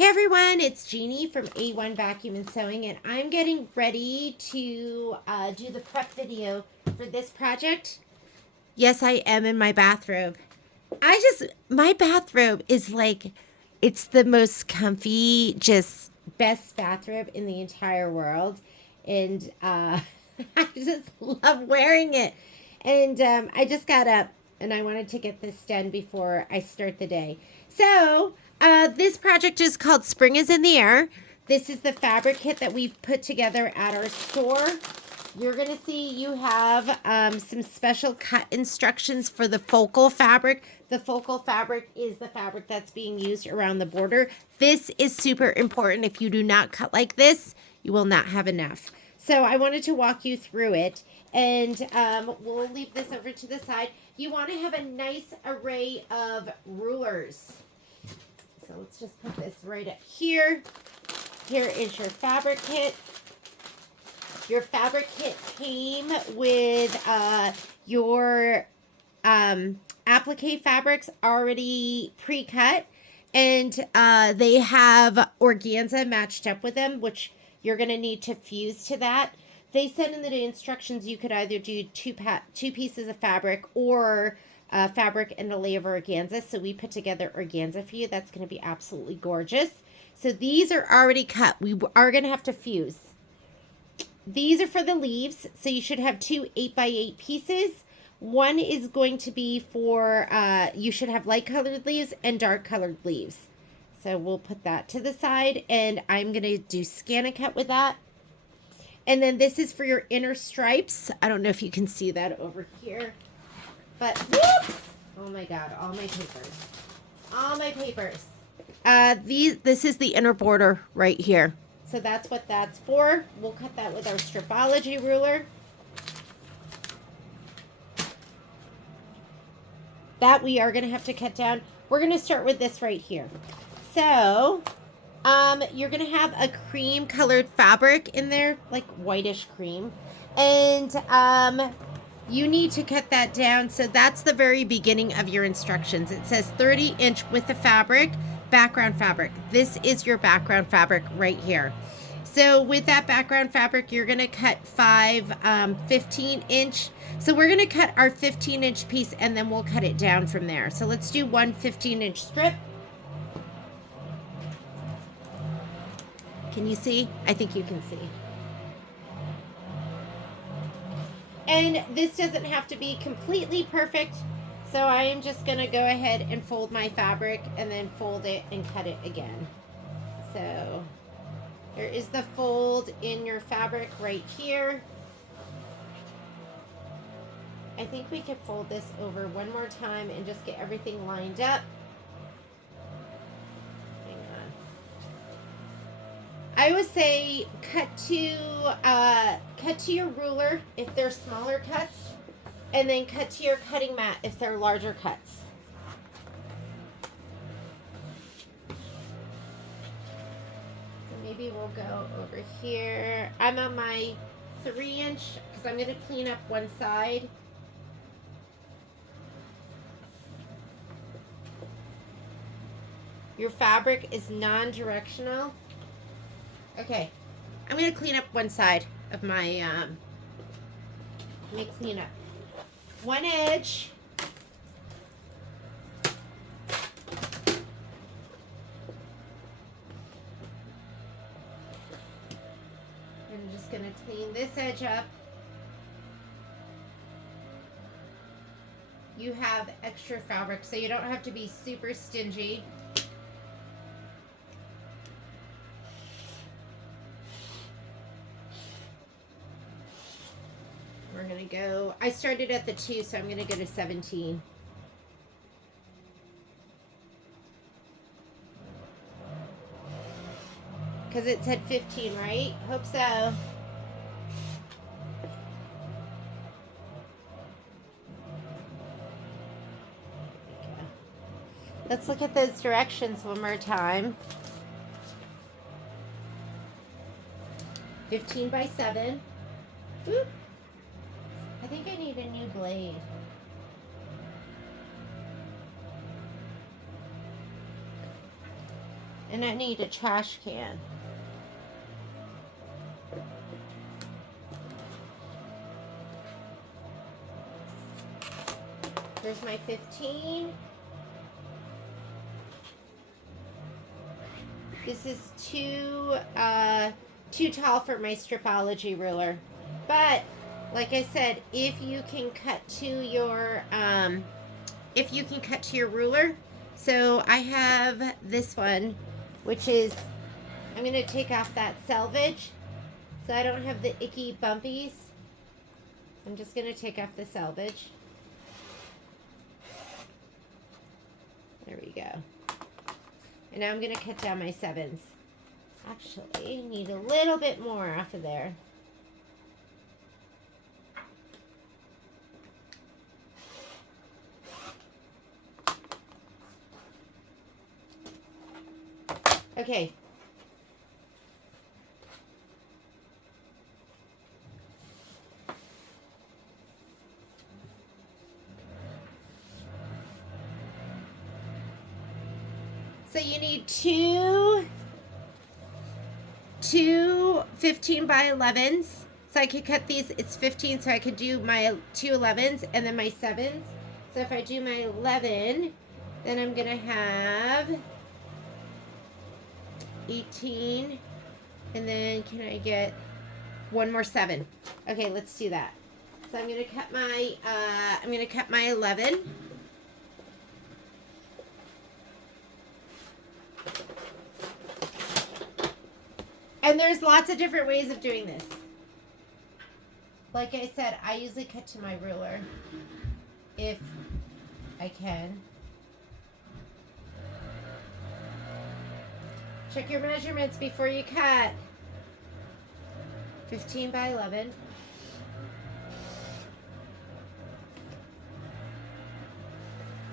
Hey everyone, it's Jeannie from A1 Vacuum and Sewing, and I'm getting ready to do the prep video for this project. Yes, I am in my bathrobe. My bathrobe is like, it's the most comfy, just best bathrobe in the entire world. And I just love wearing it. And I just got up and I wanted to get this done before I start the day. So, this project is called Spring is in the Air. This is the fabric kit that we've put together at our store. You're going to see you have some special cut instructions for the focal fabric. The focal fabric is the fabric that's being used around the border. This is super important. If you do not cut like this, you will not have enough. So I wanted to walk you through it, and we'll leave this over to the side. You want to have a nice array of rulers. So let's just put this right up here. Here is your fabric kit. Your fabric kit came with your applique fabrics already pre-cut, and they have organza matched up with them, which you're going to need to fuse to that. They said in the instructions you could either do two pieces of fabric or fabric and a layer of organza. So we put together organza for you. That's going to be absolutely gorgeous. So these are already cut. We are going to have to fuse. These are for the leaves, so you should have two 8x8 pieces. One is going to be for, you should have light colored leaves and dark colored leaves. So we'll put that to the side, and I'm going to do scan and cut with that. And then this is for your inner stripes. I don't know if you can see that over here, but whoops! Oh my God, all my papers. All my papers. This is the inner border right here. So that's what that's for. We'll cut that with our stripology ruler. That we are going to have to cut down. We're going to start with this right here. So, you're going to have a cream colored fabric in there, like whitish cream. And you need to cut that down. So that's the very beginning of your instructions. It says 30-inch with the fabric. Background fabric. This is your background fabric right here. So with that background fabric, you're going to cut 5 15-inch. So we're going to cut our 15-inch piece, and then we'll cut it down from there. So let's do one 15-inch strip. Can you see? I think you can see. And this doesn't have to be completely perfect. So I am just going to go ahead and fold my fabric and then fold it and cut it again. So there is the fold in your fabric right here. I think we could fold this over one more time and just get everything lined up. Hang on. I would say cut to your ruler if they're smaller cuts. And then cut to your cutting mat if they're larger cuts. So maybe we'll go over here. I'm on my 3-inch because I'm going to clean up one side. Your fabric is non-directional. Okay, I'm going to clean up one side of my, let me clean up one edge. I'm just going to clean this edge up. You have extra fabric, so you don't have to be super stingy. We're going to go, I started at the 2, so I'm going to go to 17. Because it said 15, right? Hope so. Let's look at those directions one more time. 15 by 7. Oop. I think I need a new blade. And I need a trash can. There's my 15. This is too tall for my stripology ruler. But like I said, if you can cut to your ruler. So I have this one, which is, I'm going to take off that selvage so I don't have the icky bumpies. I'm just going to take off the selvage. There we go. And now I'm going to cut down my 7s. Actually, need a little bit more off of there. Okay. So you need two 15 by 11s. So I could cut these, it's 15, so I could do my 2 11s and then my 7s. So if I do my 11, then I'm gonna have 18, and then can I get one more 7? Okay, let's do that. So I'm gonna cut my 11. And there's lots of different ways of doing this. Like I said, I usually cut to my ruler if I can. Check your measurements before you cut. 15 by 11.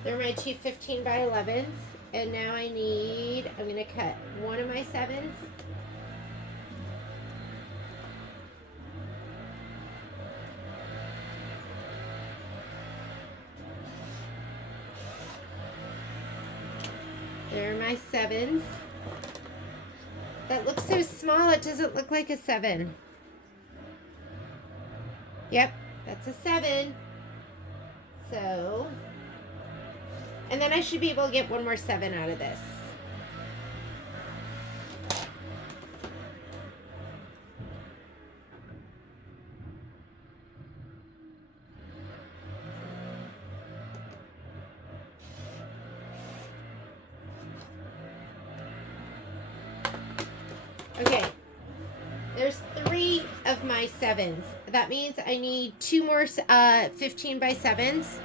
They're my two 15 by 11s. And now I'm going to cut one of my 7s. There are my 7s. That looks so small, it doesn't look like a 7. Yep, that's a 7. So, and then I should be able to get one more 7 out of this. Okay, there's 3 of my 7s. That means I need 2 more 15 by 7s.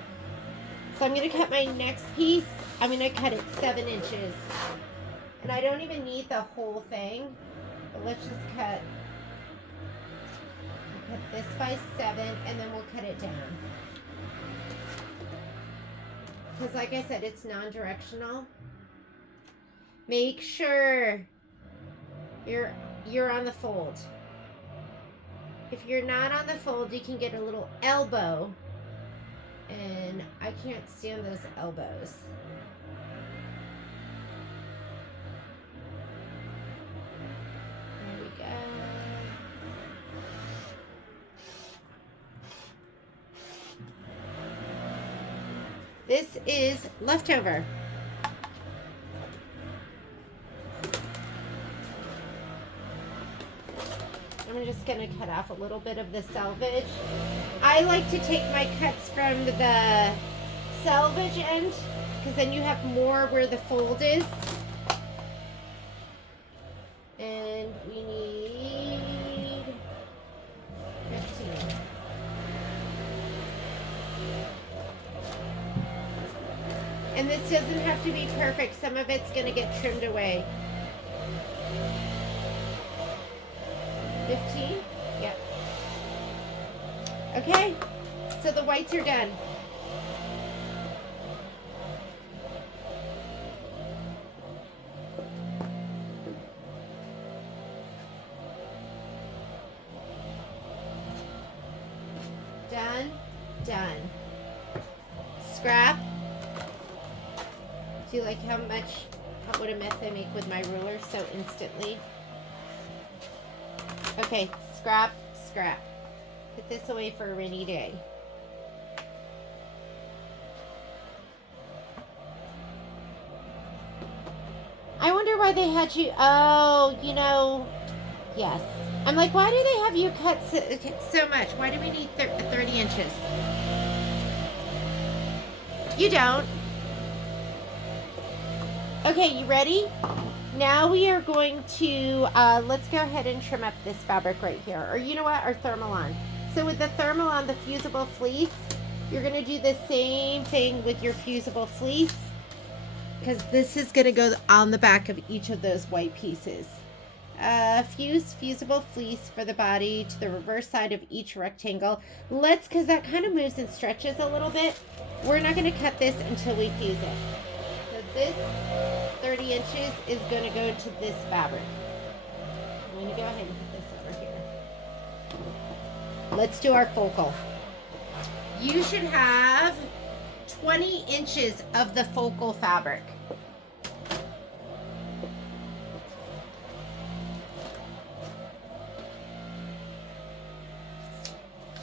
So I'm going to cut my next piece. I'm going to cut it 7 inches. And I don't even need the whole thing. But let's just cut this by 7 and then we'll cut it down. Because like I said, it's non-directional. Make sure you're on the fold. If you're not on the fold, you can get a little elbow, and I can't stand those elbows. There we go. This is leftover. I'm just going to cut off a little bit of the selvage. I like to take my cuts from the selvage end because then you have more where the fold is. And we need 15. And this doesn't have to be perfect. Some of it's going to get trimmed away. 15? Yep. Okay, so the whites are done. Done. Scrap. Do you like how What a mess I make with my ruler so instantly. Okay, scrap, scrap. Put this away for a rainy day. I wonder why they had you, oh, you know, yes. I'm like, why do they have you cut so much? Why do we need 30 inches? You don't. Okay, you ready? Now we are going to, let's go ahead and trim up this fabric right here. Or you know what, our Thermolam. So with the Thermolam, the fusible fleece, you're gonna do the same thing with your fusible fleece, because this is gonna go on the back of each of those white pieces. Fuse fusible fleece for the body to the reverse side of each rectangle. Let's, because that kind of moves and stretches a little bit. We're not gonna cut this until we fuse it. So this 30 inches is going to go to this fabric. I'm going to go ahead and put this over here. Let's do our focal. You should have 20 inches of the focal fabric.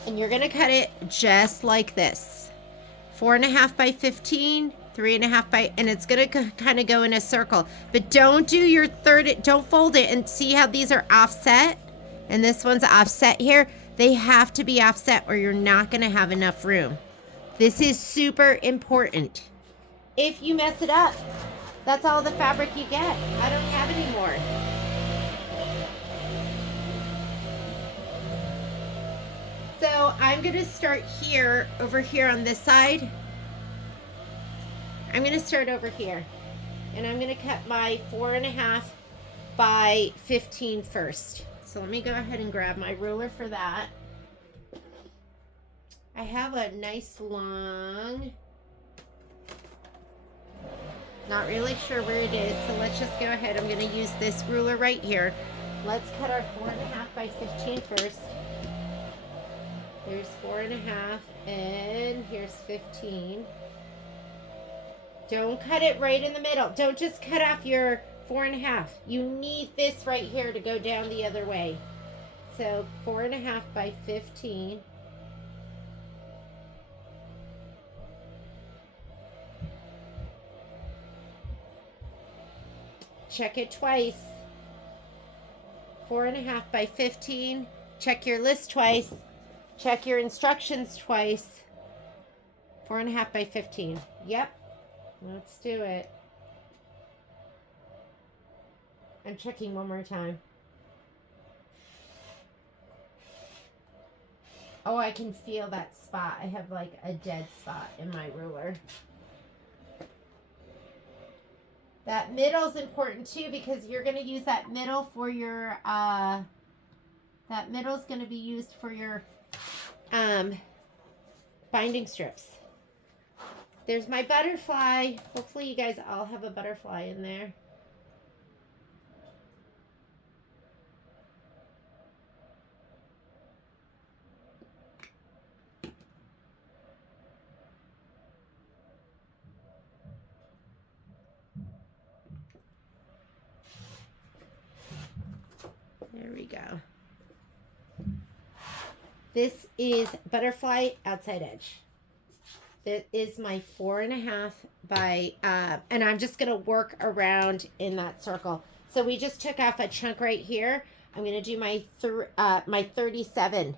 And you're going to cut it just like this. 4.5 by 15. 3.5 by, and it's gonna kind of go in a circle, but don't do your don't fold it. And see how these are offset, and this one's offset here. They have to be offset or you're not gonna have enough room. This is super important. If you mess it up, that's all the fabric you get. I don't have any more. So I'm gonna start here, over here on this side. I'm going to start over here, and I'm going to cut my 4.5 by 15 first. So let me go ahead and grab my ruler for that. I have a nice long, not really sure where it is, so let's just go ahead. I'm going to use this ruler right here. Let's cut our 4.5 by 15 first. Here's 4.5, and here's 15. Don't cut it right in the middle. Don't just cut off your 4.5. You need this right here to go down the other way. So 4.5 by 15. Check it twice. 4.5 by 15. Check your list twice. Check your instructions twice. 4.5 by 15. Yep. Let's do it. I'm checking one more time. Oh, I can feel that spot. I have like a dead spot in my ruler. That middle's important too, because you're going to use that middle for your, that middle's going to be used for your binding strips. There's my butterfly. Hopefully you guys all have a butterfly in there. There we go. This is butterfly outside edge. That is my 4.5 by, and I'm just going to work around in that circle. So we just took off a chunk right here. I'm going to do my 37.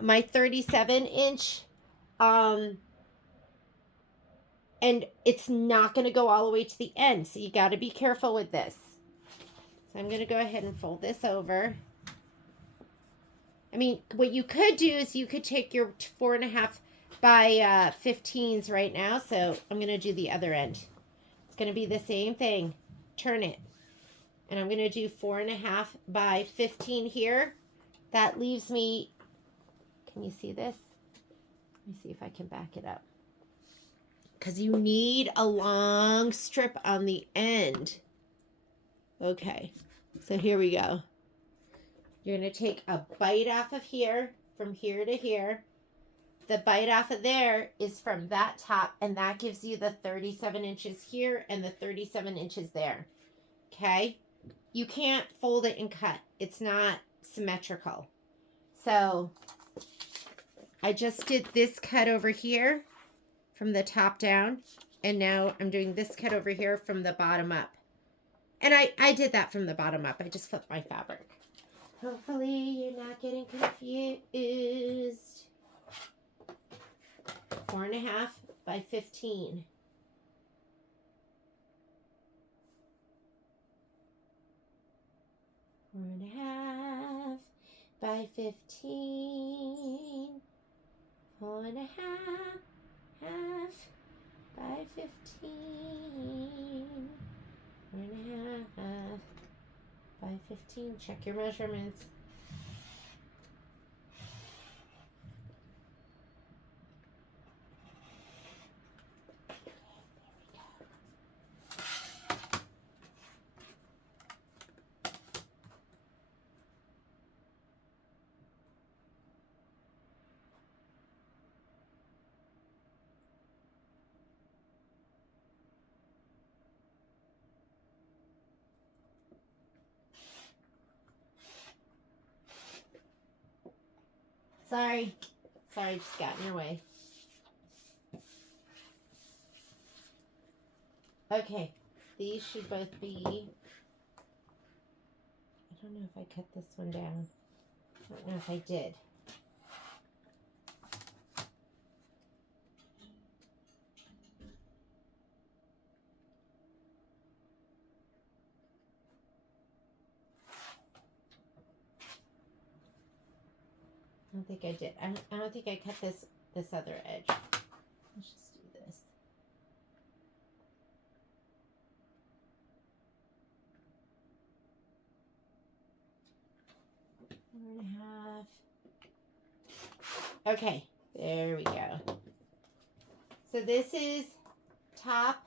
My 37 inch, and it's not going to go all the way to the end. So you got to be careful with this. So I'm going to go ahead and fold this over. I mean, what you could do is you could take your 4.5 by 15s right now. So I'm going to do the other end. It's going to be the same thing. Turn it. And I'm going to do 4.5 by 15 here. That leaves me, can you see this? Let me see if I can back it up. Because you need a long strip on the end. Okay, so here we go. You're going to take a bite off of here, from here to here. The bite off of there is from that top, and that gives you the 37 inches here and the 37 inches there. okay? You can't fold it and cut. It's not symmetrical. So I just did this cut over here from the top down, and now I'm doing this cut over here from the bottom up. And I did that from the bottom up. I just flipped my fabric. Hopefully you're not getting confused. 4.5 by 15. Four and a half by 15. 4.5 by 15. 4.5 by 15. Check your measurements. Sorry, just got in your way. Okay, these should both be, I don't know if I cut this one down. I don't know if I did. I don't think I did. I don't think I cut this other edge. Let's just do this. Four and a half. Okay, there we go. So this is top,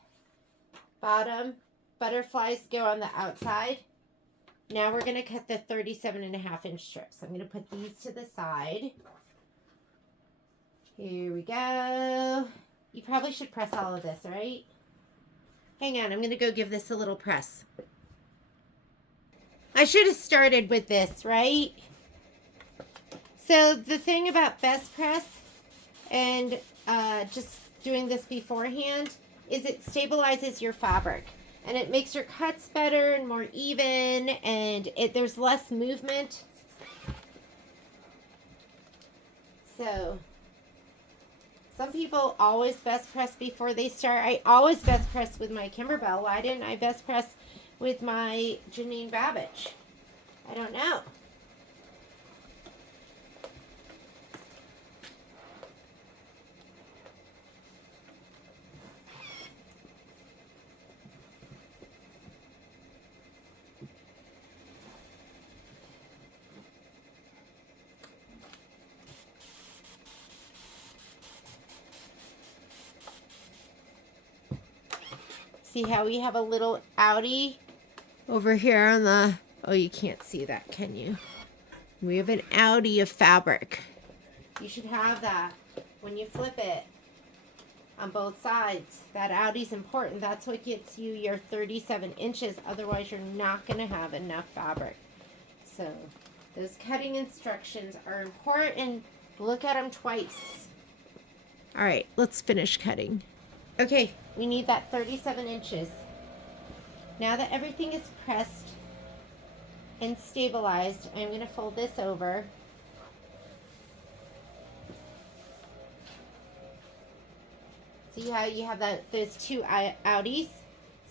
bottom. Butterflies go on the outside. Now we're going to cut the 37.5-inch strips. I'm going to put these to the side. Here we go. You probably should press all of this, right? Hang on, I'm going to go give this a little press. I should have started with this, right? So the thing about best press and just doing this beforehand is it stabilizes your fabric. And it makes your cuts better and more even, and there's less movement. So, some people always best press before they start. I always best press with my Kimberbell. Why didn't I best press with my Janine Babich? I don't know. See how we have a little outie over here on the, oh, you can't see that, can you? We have an outie of fabric. You should have that when you flip it on both sides. That outie's important. That's what gets you your 37 inches. Otherwise, you're not going to have enough fabric. So those cutting instructions are important. Look at them twice. All right, let's finish cutting. Okay, we need that 37 inches. Now that everything is pressed and stabilized, I'm going to fold this over. See how you have those two outies?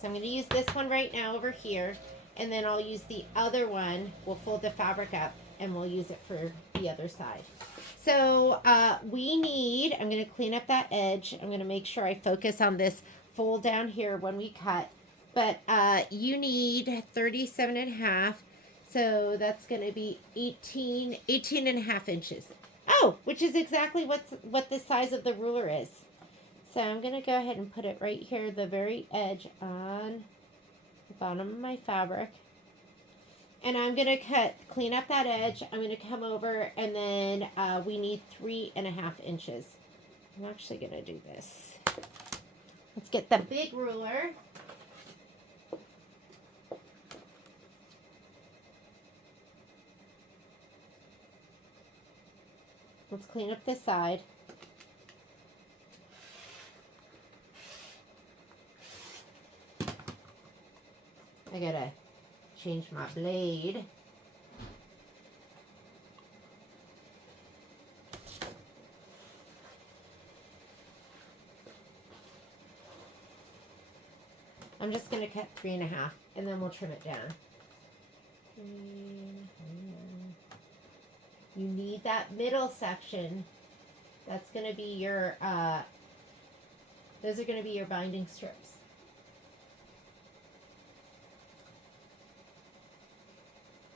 So I'm going to use this one right now over here, and then I'll use the other one. We'll fold the fabric up, and we'll use it for the other side. So we need, I'm going to clean up that edge. I'm going to make sure I focus on this fold down here when we cut. But you need 37.5. So that's going to be 18.5 inches. Oh, which is exactly what the size of the ruler is. So I'm going to go ahead and put it right here, the very edge on the bottom of my fabric. And I'm going to clean up that edge. I'm going to come over, and then we need 3.5 inches. I'm actually going to do this. Let's get the big ruler. Let's clean up this side. I gotta change my blade. I'm just gonna cut 3.5 and then we'll trim it down. You need that middle section. That's gonna be your, those are gonna be your binding strips.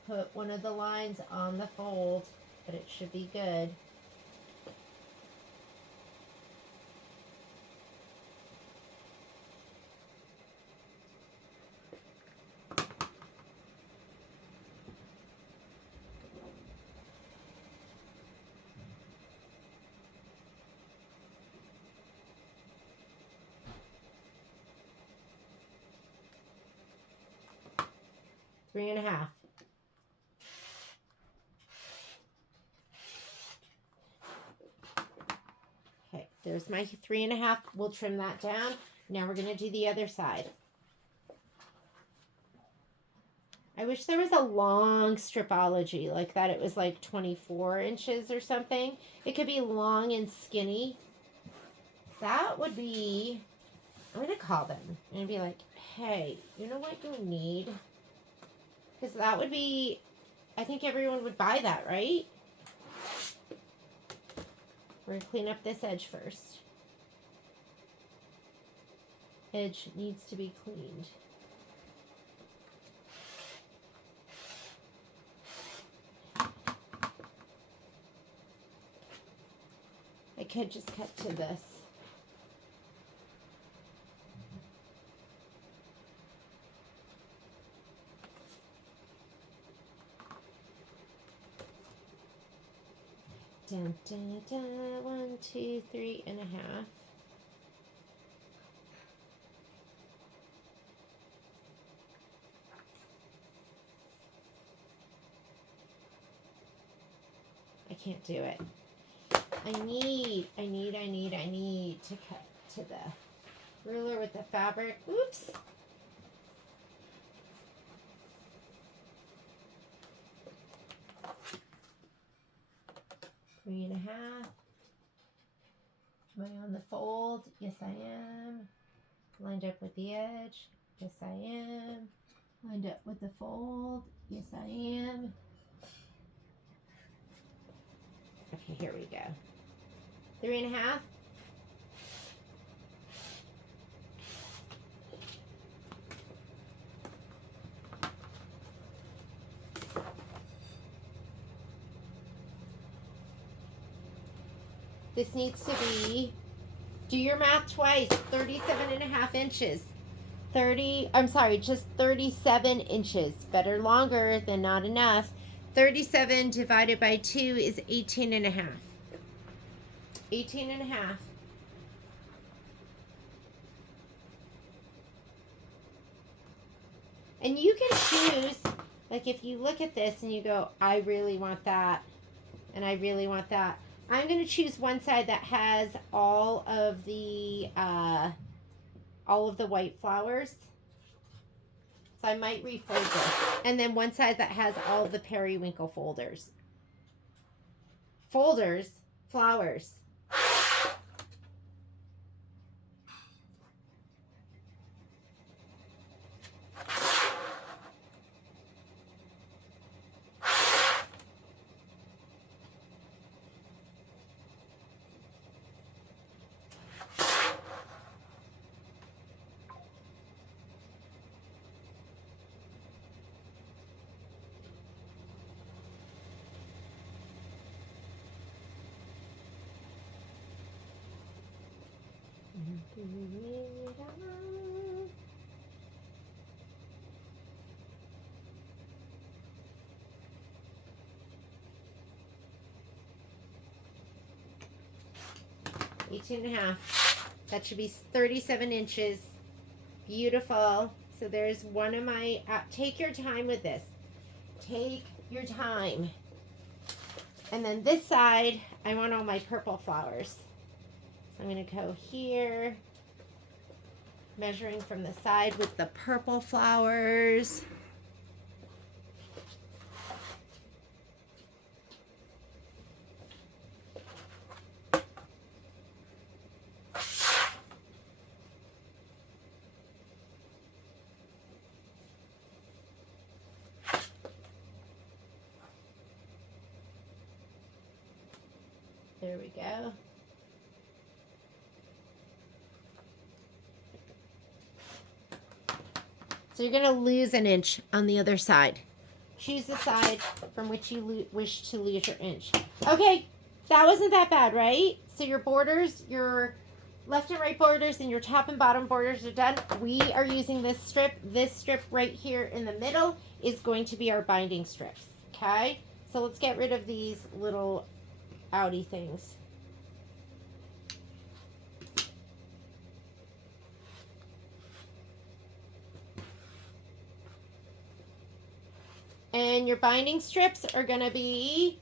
Put one of the lines on the fold, but it should be good. Three and a half. Okay, there's my 3.5. We'll trim that down. Now we're gonna do the other side. I wish there was a long stripology like that. It was like 24 inches or something. It could be long and skinny. That would be, I'm gonna call them and be like, hey, you know what you need? Because that would be, I think everyone would buy that, right? We're gonna clean up this edge first. Edge needs to be cleaned. I could just cut to this. Dun, dun, dun, 1, 2, 3.5. I can't do it. I need to cut to the ruler with the fabric. Oops. Three and a half. Am I on the fold? Yes, I am. Lined up with the edge? Yes, I am. Lined up with the fold? Yes, I am. Okay, here we go. 3.5. This needs to be, do your math twice, 37.5 inches. Just 37 inches. Better longer than not enough. 37 divided by 2 is 18.5. 18.5. And you can choose, like if you look at this and you go, I really want that, and I really want that. I'm going to choose one side that has all of the white flowers. So I might refold this. And then one side that has all the periwinkle flowers. $18.5. That should be 37 inches. Beautiful. So there's one of my, take your time with this. Take your time. And then this side, I want all my purple flowers. So I'm going to go here, measuring from the side with the purple flowers. There we go. So you're going to lose an inch on the other side. Choose the side from which you wish to lose your inch. Okay, that wasn't that bad, right? So your borders, your left and right borders and your top and bottom borders are done. We are using this strip. This strip right here in the middle is going to be our binding strips, okay? So let's get rid of these little outy things. And your binding strips are going to be,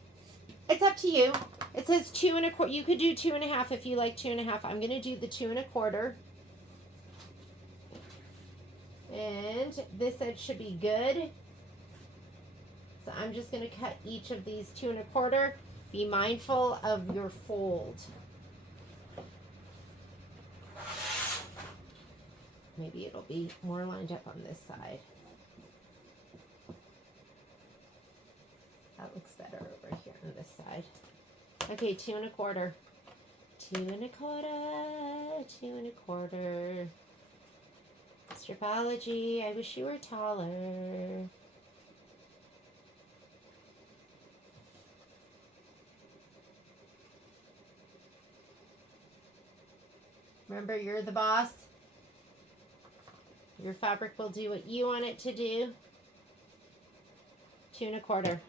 it's up to you. It says 2 1/4. You could do 2 1/2 if you like 2 1/2. I'm going to do the 2 1/4. And this edge should be good. So I'm just going to cut each of these 2 1/4. Be mindful of your fold. Maybe it'll be more lined up on this side. That looks better over here on this side. Okay, 2 1/4. 2 1/4. 2 1/4. Stripology, I wish you were taller. Remember, you're the boss. Your fabric will do what you want it to do. 2 1/4.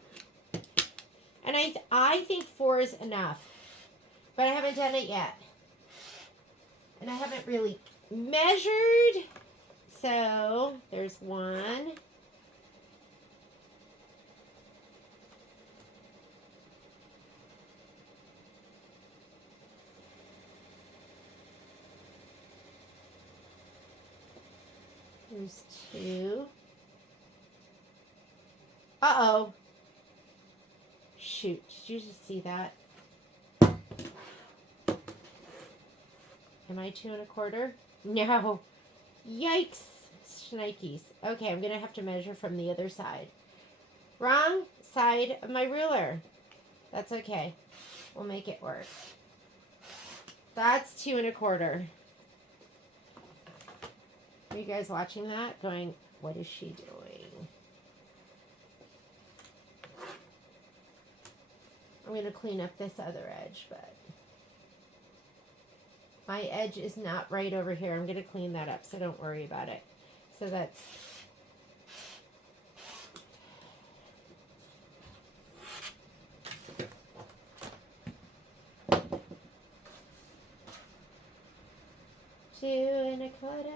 And I think 4 is enough, but I haven't done it yet. And I haven't really measured. So there's 1. There's 2. Uh-oh. Shoot, did you just see that? Am I 2 1/4? No. Yikes. Shnikes. Okay, I'm going to have to measure from the other side. Wrong side of my ruler. That's okay. We'll make it work. That's 2 1/4. Are you guys watching that? Going, what is she doing? I'm going to clean up this other edge, but my edge is not right over here. I'm going to clean that up, so don't worry about it. So that's two and a quarter.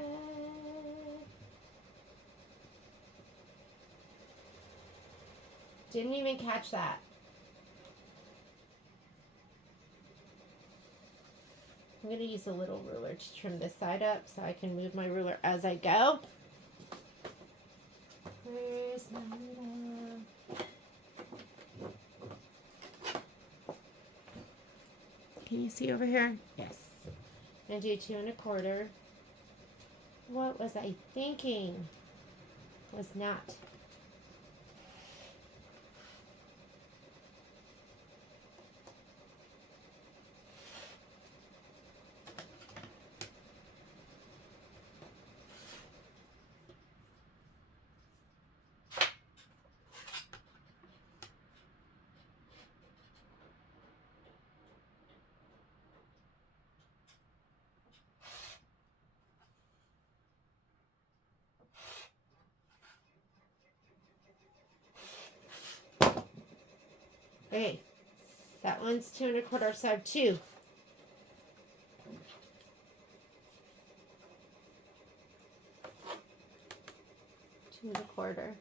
Didn't even catch that. I'm going to use a little ruler to trim this side up so I can move my ruler as I go. Where's my ruler? Can you see over here? Yes. I'm going to do 2 1/4. What was I thinking? Was not. Okay, that one's 2 1/4, so I have 2. Two and a quarter.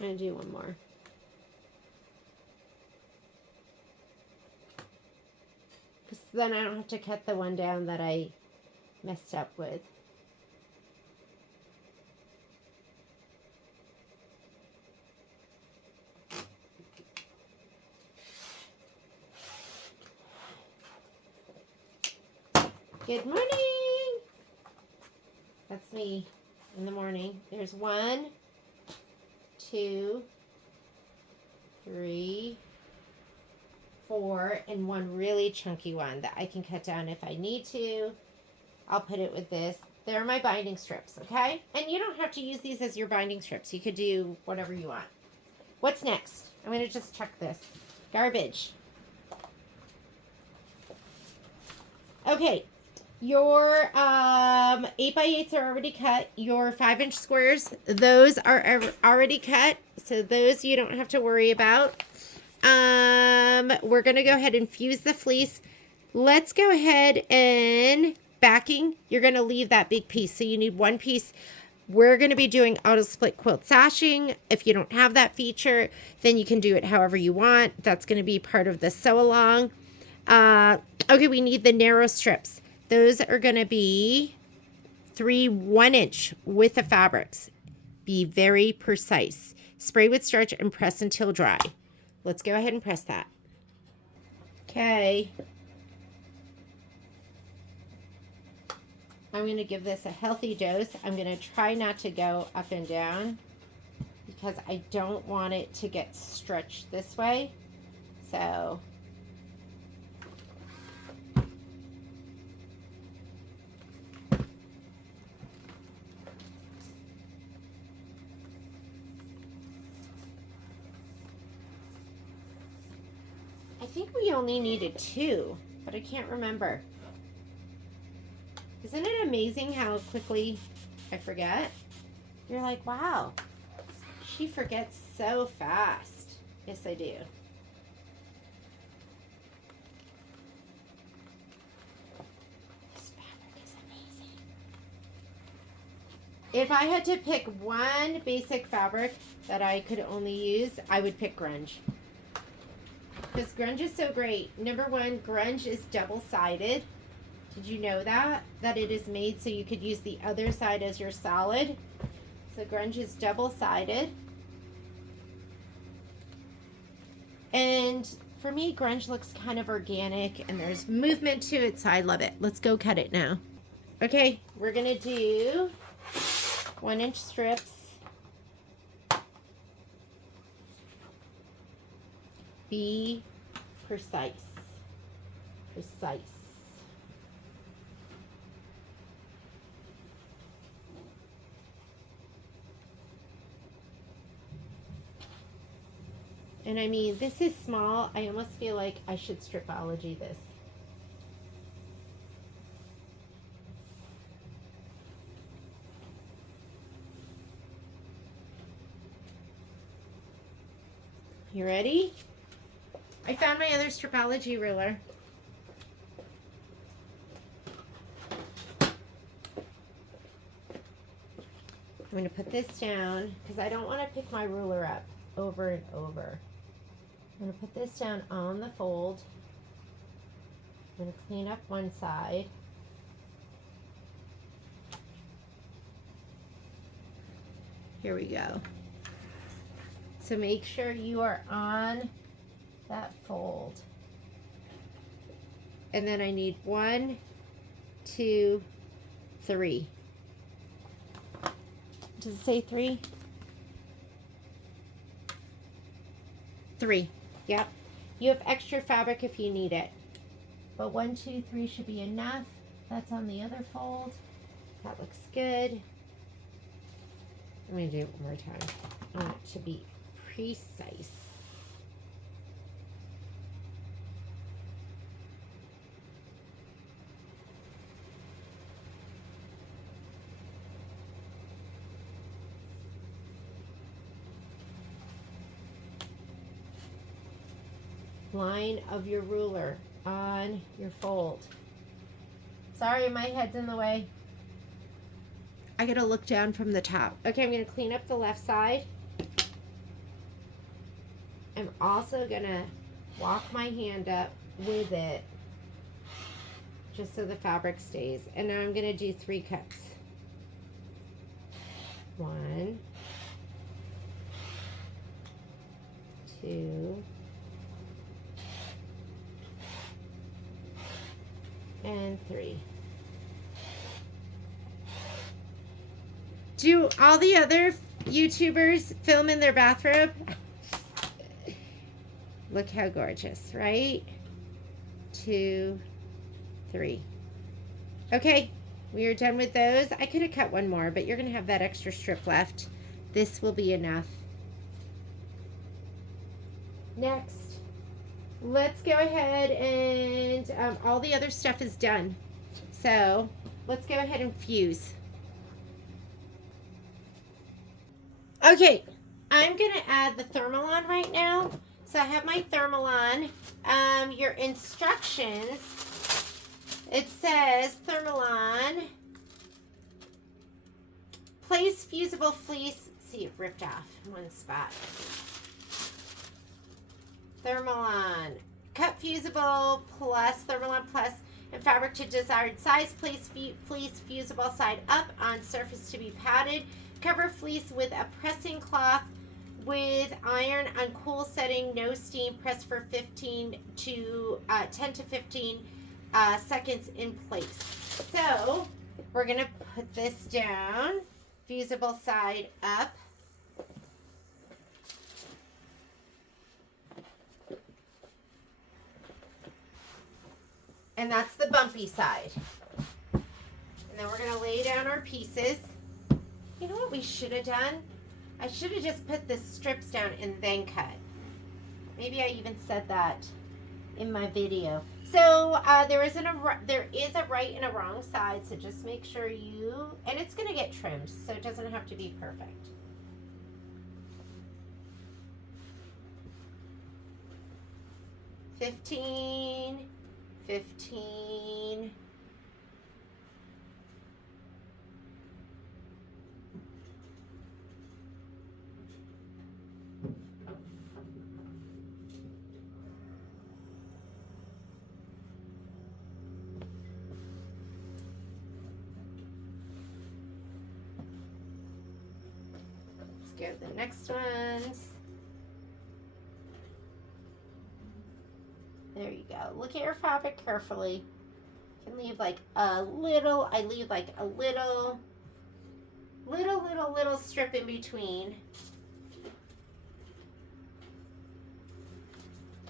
I'm going to do one more. Because then I don't have to cut the one down that I messed up with. Good morning. That's me in the morning. There's 1, 2, 3, 4, and one really chunky one that I can cut down if I need to. I'll put it with this. They're my binding strips, okay? And you don't have to use these as your binding strips. You could do whatever you want. What's next? I'm going to just check this. Garbage. Okay. Your 8x8s are already cut. Your 5-inch squares, those are already cut. So those you don't have to worry about. We're going to go ahead and fuse the fleece. Let's go ahead and backing. You're going to leave that big piece. So you need one piece. We're going to be doing auto split quilt sashing. If you don't have that feature, then you can do it however you want. That's going to be part of the sew along. Okay, we need the narrow strips. Those are going to be 3 1-inch width of fabrics. Be very precise. Spray with starch and press until dry. Let's go ahead and press that. Okay. I'm going to give this a healthy dose. I'm going to try not to go up and down because I don't want it to get stretched this way. So I think we only needed 2, but I can't remember. Isn't it amazing how quickly I forget? You're like, wow, she forgets so fast. Yes, I do. This fabric is amazing. If I had to pick one basic fabric that I could only use, I would pick grunge. Because grunge is so great. Number one, grunge is double-sided. Did you know that? That it is made so you could use the other side as your solid. So grunge is double-sided. And for me, grunge looks kind of organic and there's movement to it, so I love it. Let's go cut it now. Okay, we're gonna do 1-inch strips. Be precise. Precise. And I mean, this is small. I almost feel like I should stripology this. You ready? I found my other stripology ruler. I'm going to put this down because I don't want to pick my ruler up over and over. I'm going to put this down on the fold. I'm going to clean up one side. Here we go. So make sure you are on that fold. And then I need 1, 2, 3. Does it say 3? 3. Yep. You have extra fabric if you need it. But 1, 2, 3 should be enough. That's on the other fold. That looks good. I'm going to do it one more time. I want it to be precise. Line of your ruler on your fold. Sorry, my head's in the way. I gotta look down from the top. Okay, I'm gonna clean up the left side. I'm also gonna walk my hand up with it just so the fabric stays. And now I'm gonna do 3 cuts. 1, 2, and 3. Do all the other YouTubers film in their bathrobe? Look how gorgeous, right? 2, 3. Okay, we are done with those. I could have cut one more, but you're going to have that extra strip left. This will be enough. Next, let's go ahead and all the other stuff is done. So let's go ahead and fuse. Okay, I'm going to add the Thermolam right now. So I have my Thermolam. Your instructions, it says Thermolam, place fusible fleece. See, it ripped off in one spot. Thermolam, cut fusible plus Thermolam plus and fabric to desired size. Place fleece fusible side up on surface to be padded. Cover fleece with a pressing cloth with iron on cool setting, no steam. Press for 10 to 15 seconds in place. So we're gonna put this down, fusible side up. And that's the bumpy side. And then we're gonna lay down our pieces. You know what we should have done? I should have just put the strips down and then cut. Maybe I even said that in my video. So there is a right and a wrong side, so just make sure and it's gonna get trimmed, so it doesn't have to be perfect. $15, $15. Go to the next ones. There you go. Look at your fabric carefully. You can leave like a little, I leave like a little strip in between.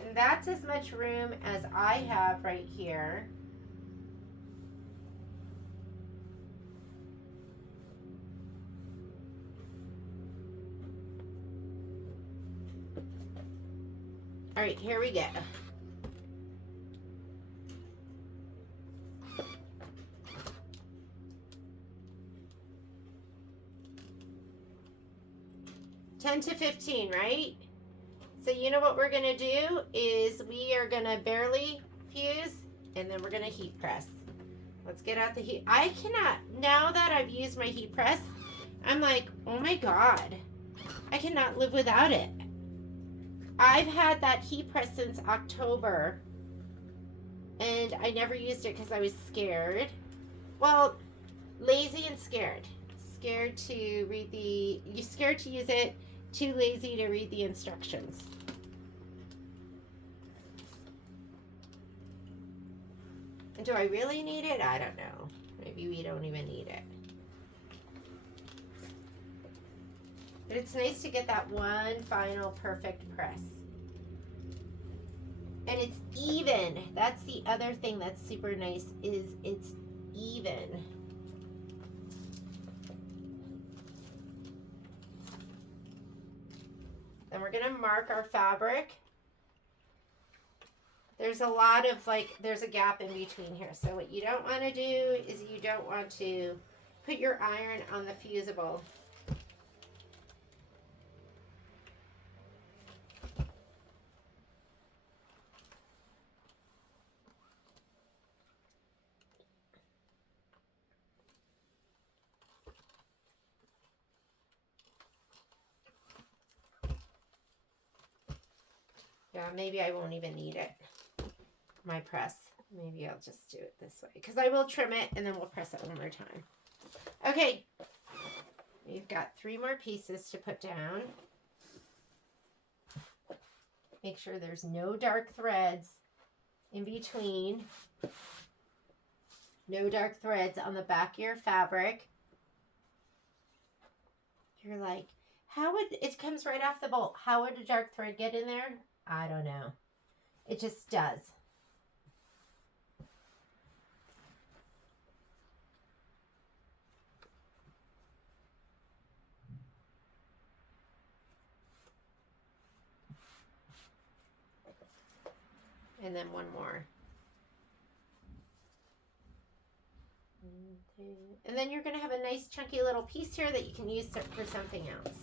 And that's as much room as I have right here. All right, here we go. $10 to $15, right? So you know what we're gonna do is we are gonna barely fuse and then we're gonna heat press. Let's get out the heat. I cannot, now that I've used my heat press, I'm like, oh my God, I cannot live without it. I've had that heat press since October and I never used it because I was scared. Well, lazy and scared. Scared to read you're scared to use it, too lazy to read the instructions. And do I really need it? I don't know. Maybe we don't even need it. But it's nice to get that one final perfect press. And it's even. That's the other thing that's super nice is it's even. Then we're gonna mark our fabric. There's a lot of there's a gap in between here. So what you don't want to do is you don't want to put your iron on the fusible. Maybe I won't even need it, my press. Maybe I'll just do it this way because I will trim it and then we'll press it one more time. Okay, we've got 3 more pieces to put down. Make sure there's no dark threads in between. No dark threads on the back of your fabric. You're like, how would, it comes right off the bolt. How would a dark thread get in there? I don't know. It just does. And then one more. And then you're going to have a nice chunky little piece here that you can use for something else.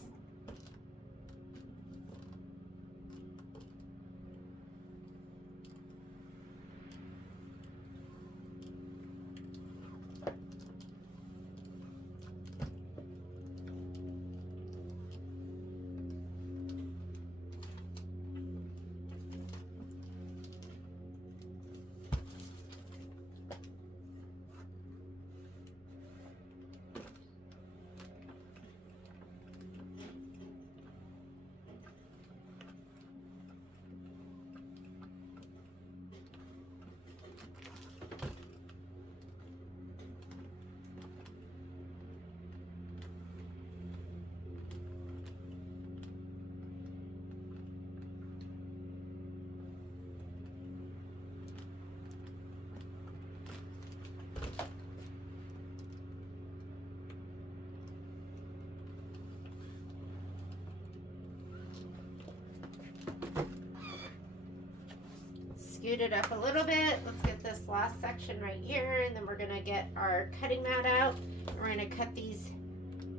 Scoot it up a little bit. Let's get this last section right here, and then we're gonna get our cutting mat out. We're gonna cut these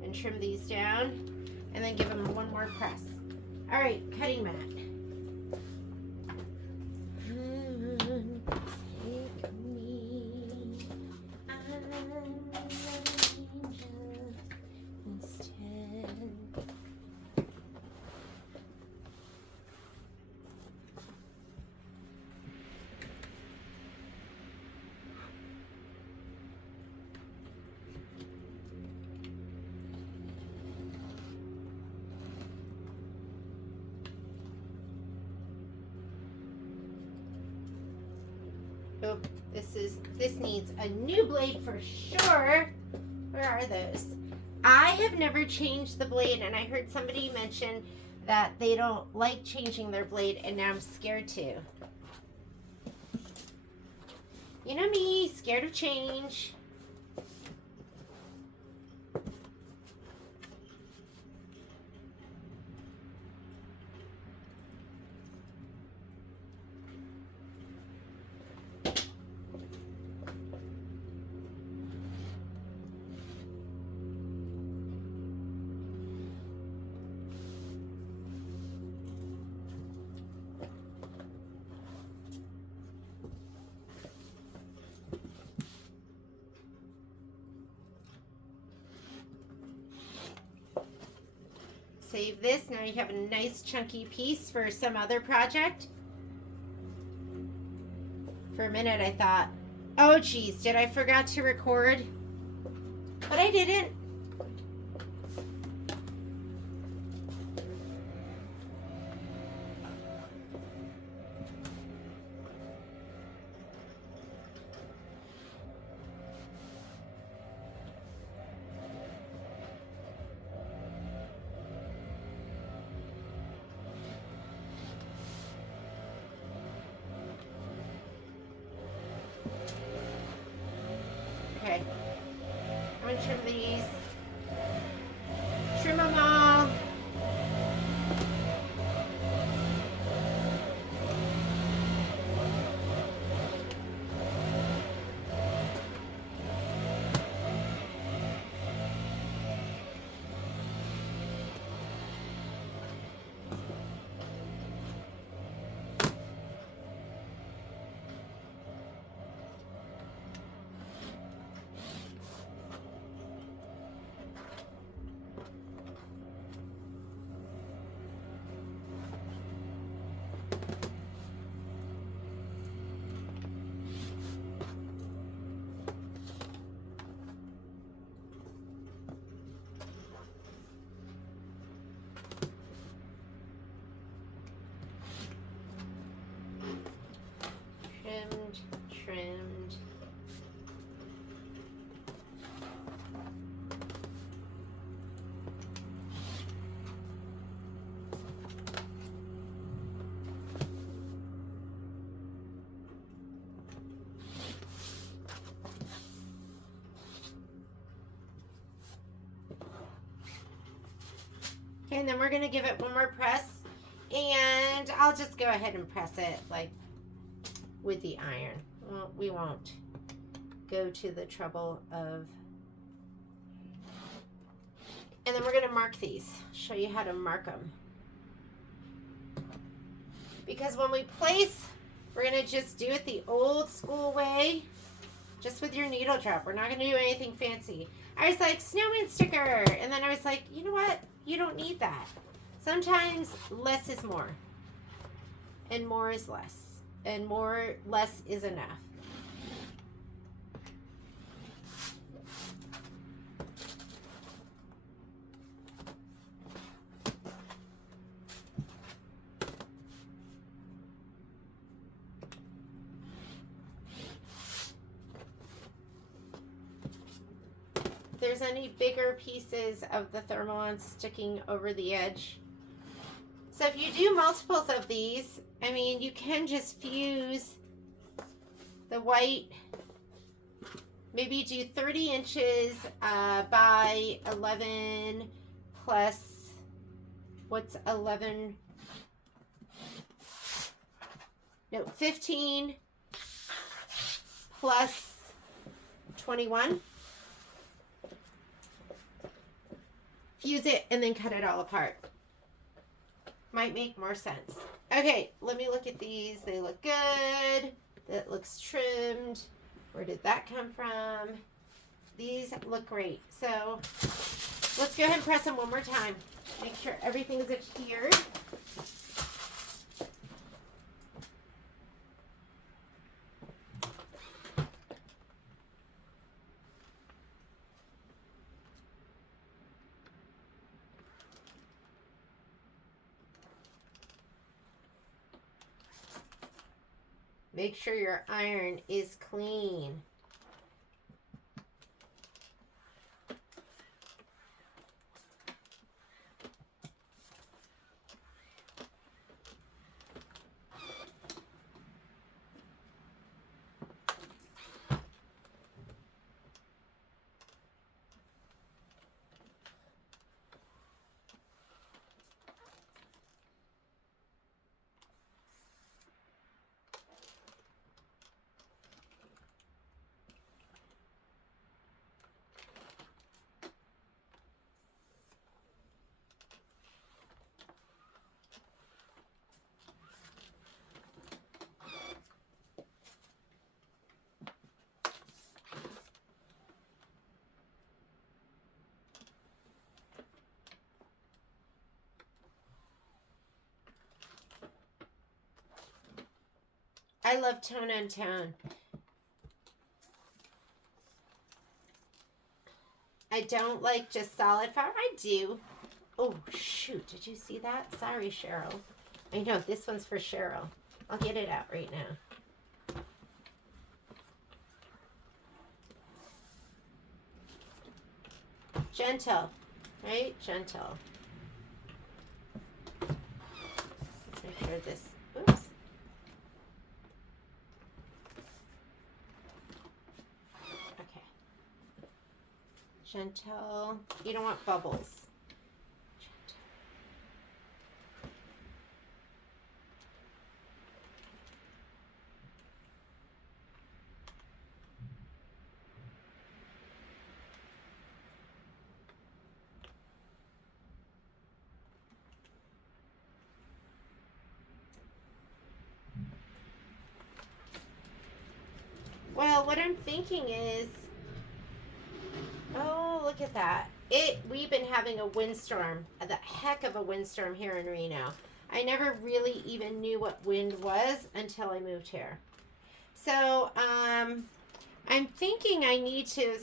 and trim these down, and then give them one more press. All right, cutting mat. Take me, I'm an angel instead. Oh, this needs a new blade for sure. Where are those? I have never changed the blade, and I heard somebody mention that they don't like changing their blade, and now I'm scared to. You know me, scared of change. Save this. Now you have a nice chunky piece for some other project. For a minute I thought, oh geez, did I forget to record? But I didn't. Okay, I'm gonna trim these. Trim them all. Okay, and then we're going to give it one more press. And I'll just go ahead and press it like with the iron. Well, we won't go to the trouble of... And then we're going to mark these. Show you how to mark them. Because when we place, we're going to just do it the old school way. Just with your needle drop. We're not going to do anything fancy. I was like, snowman sticker. And then I was like, you know what? You don't need that. Sometimes less is more. And more is less. And less is enough. If there's any bigger pieces of the Thermolam sticking over the edge. So if you do multiples of these, I mean, you can just fuse the white. Maybe do 30 inches by 11 plus, what's 11? No, 15 plus 21. Fuse it and then cut it all apart. Might make more sense. Okay, let me look at these. They look good. That looks trimmed. Where did that come from? These look great. So let's go ahead and press them one more time. Make sure everything is adhered. Make sure your iron is clean. I love tone on tone. I don't like just solid fiber. I do. Oh, shoot. Did you see that? Sorry, Cheryl. I know. This one's for Cheryl. I'll get it out right now. Gentle. Right? Gentle. Let's make sure this... Oops. Gentle. You don't want bubbles. Gentle. Well, what I'm thinking is, oh, look at that. We've been having a windstorm, the heck of a windstorm here in Reno. I never really even knew what wind was until I moved here. So, I'm thinking I need to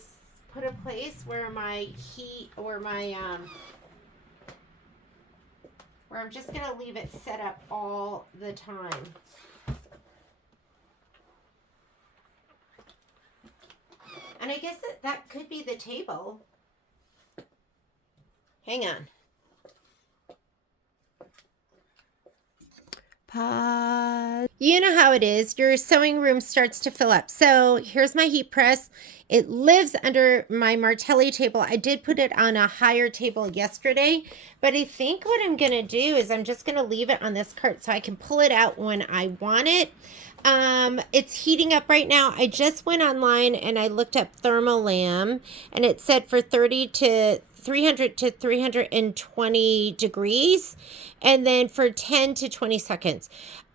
put a place where my heat, or my, where I'm just going to leave it set up all the time. And I guess that could be the table. Hang on. You know how it is. Your sewing room starts to fill up. So here's my heat press. It lives under my Martelli table. I did put it on a higher table yesterday, but I think what I'm going to do is I'm just going to leave it on this cart so I can pull it out when I want it. It's heating up right now. I just went online and I looked up Thermolam, and it said for 300 to 320 degrees, and then for 10 to 20 seconds.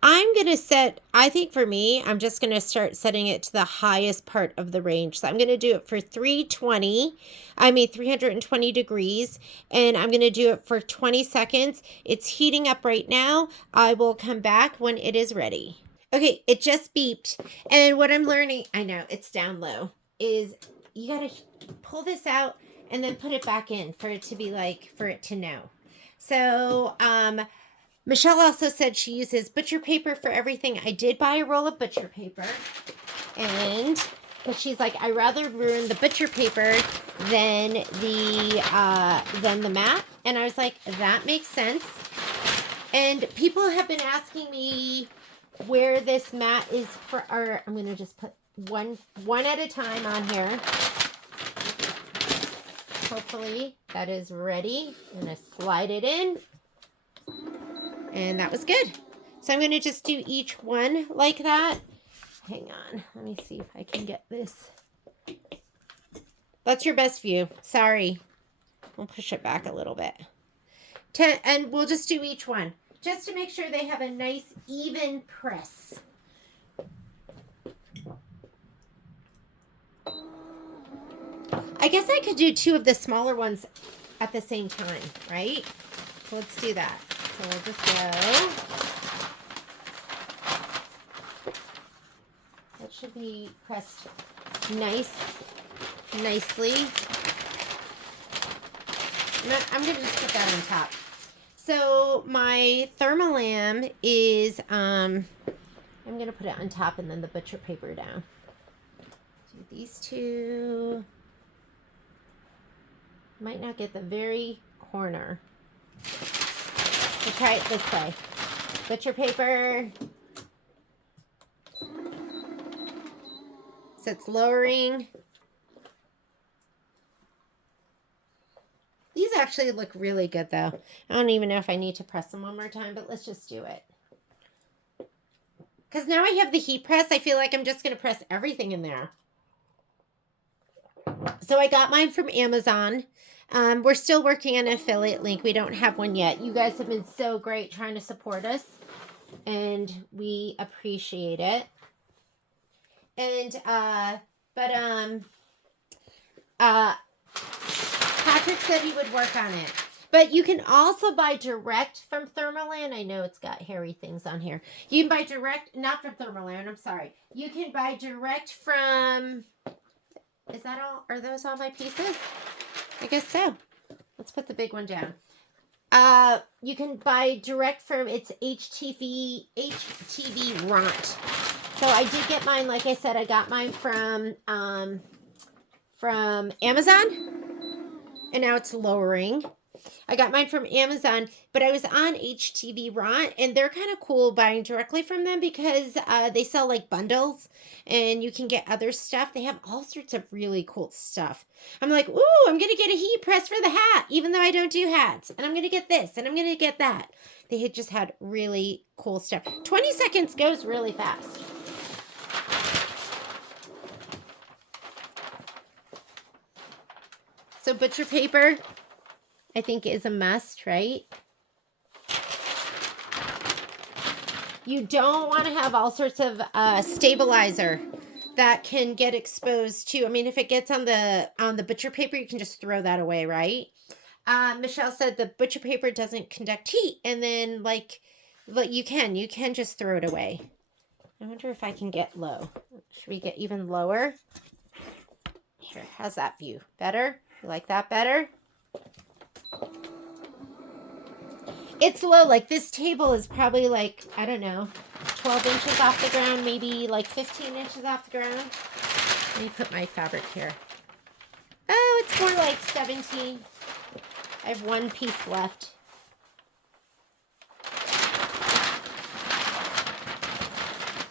I'm going to set, I think for me, I'm just going to start setting it to the highest part of the range. So I'm going to do it for 320 degrees, and I'm going to do it for 20 seconds. It's heating up right now. I will come back when it is ready. Okay, it just beeped. And what I'm learning, I know it's down low, is you got to pull this out and then put it back in for it to be like, for it to know. So, Michelle also said she uses butcher paper for everything. I did buy a roll of butcher paper, and but she's like, I rather ruin the butcher paper than the mat. And I was like, that makes sense. And people have been asking me where this mat is for. Or I'm gonna just put one at a time on here. Hopefully that is ready. I'm gonna slide it in. And that was good. So I'm going to just do each one like that. Hang on. Let me see if I can get this. That's your best view. Sorry. We'll push it back a little bit. And we'll just do each one, just to make sure they have a nice, even press. I guess I could do 2 of the smaller ones at the same time, right? So let's do that. So we'll just go. That should be pressed nicely. I'm going to just put that on top. So my Thermolam is, I'm going to put it on top and then the butcher paper down. Do these 2. Might not get the very corner. We'll try it this way. Butcher paper. So it's lowering. These actually look really good though. I don't even know if I need to press them one more time, but let's just do it. Because now I have the heat press, I feel like I'm just going to press everything in there. So I got mine from Amazon. We're still working on an affiliate link. We don't have one yet. You guys have been so great trying to support us, and we appreciate it. And, Patrick said he would work on it. But you can also buy direct from Thermolam. I know it's got hairy things on here. You can buy direct, not from Thermolam, I'm sorry. You can buy direct from, is that all? Are those all my pieces? I guess so. Let's put the big one down. You can buy direct from its HTVRONT. So I did get mine, like I said, I got mine from Amazon. And now it's lowering. I got mine from Amazon, but I was on HTVRONT, and they're kind of cool buying directly from them because they sell like bundles, and you can get other stuff. They have all sorts of really cool stuff. I'm like, ooh, I'm going to get a heat press for the hat, even though I don't do hats. And I'm going to get this, and I'm going to get that. They had just had really cool stuff. 20 seconds goes really fast. So butcher paper, I think, is a must, right? You don't want to have all sorts of stabilizer that can get exposed too. I mean, if it gets on the butcher paper, you can just throw that away, right? Michelle said the butcher paper doesn't conduct heat, and then like you can just throw it away. I wonder if I can get low. Should we get even lower? Here, how's that view? Better? You like that better? It's low. Like this table is probably like, I don't know, 12 inches off the ground, maybe like 15 inches off the ground. Let me put my fabric here. Oh, it's more like 17. I have one piece left.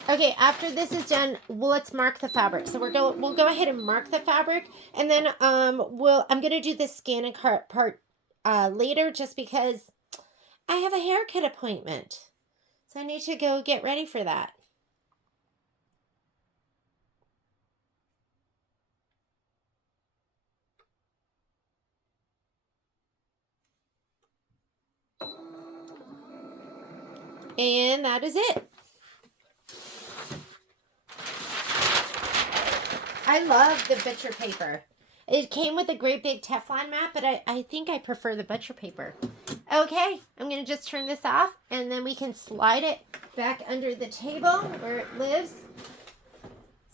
Okay, after this is done, let's mark the fabric. So we'll go ahead and mark the fabric, and then I'm gonna do the scan and cart part later, just because I have a haircut appointment, so I need to go get ready for that. And that is it. I love the butcher paper. It came with a great big Teflon mat, but I think I prefer the butcher paper. Okay, I'm going to just turn this off, and then we can slide it back under the table where it lives.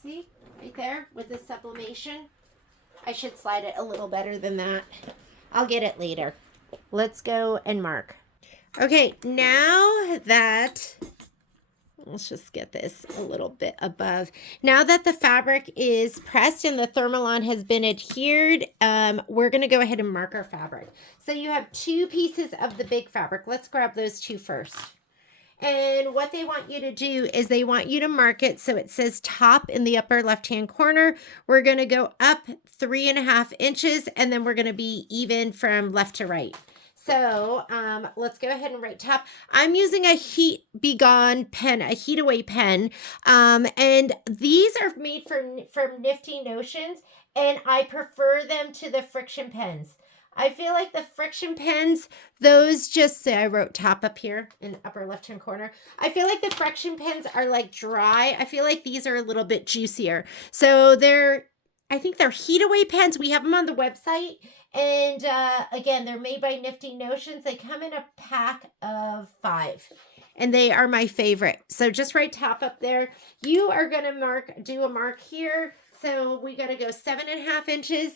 See, right there with the sublimation. I should slide it a little better than that. I'll get it later. Let's go and mark. Okay, now that, let's just get this a little bit above. Now that the fabric is pressed and the Thermolam has been adhered, we're going to go ahead and mark our fabric. So you have 2 pieces of the big fabric. Let's grab those 2 first. And what they want you to do is they want you to mark it so it says top in the upper left-hand corner. We're going to go up 3.5 inches, and then we're going to be even from left to right. So let's go ahead and write top. I'm using a Heat Be Gone pen, a Heat Away pen. And these are made from Nifty Notions, and I prefer them to the friction pens. I feel like the friction pens, those just say, I wrote top up here in the upper left-hand corner. I feel like the friction pens are like dry. I feel like these are a little bit juicier. So I think they're Heat Away pens. We have them on the website. And again, they're made by Nifty Notions. They come in a pack of 5. And they are my favorite. So just write top up there. You are going to do a mark here. So we got to go 7.5 inches.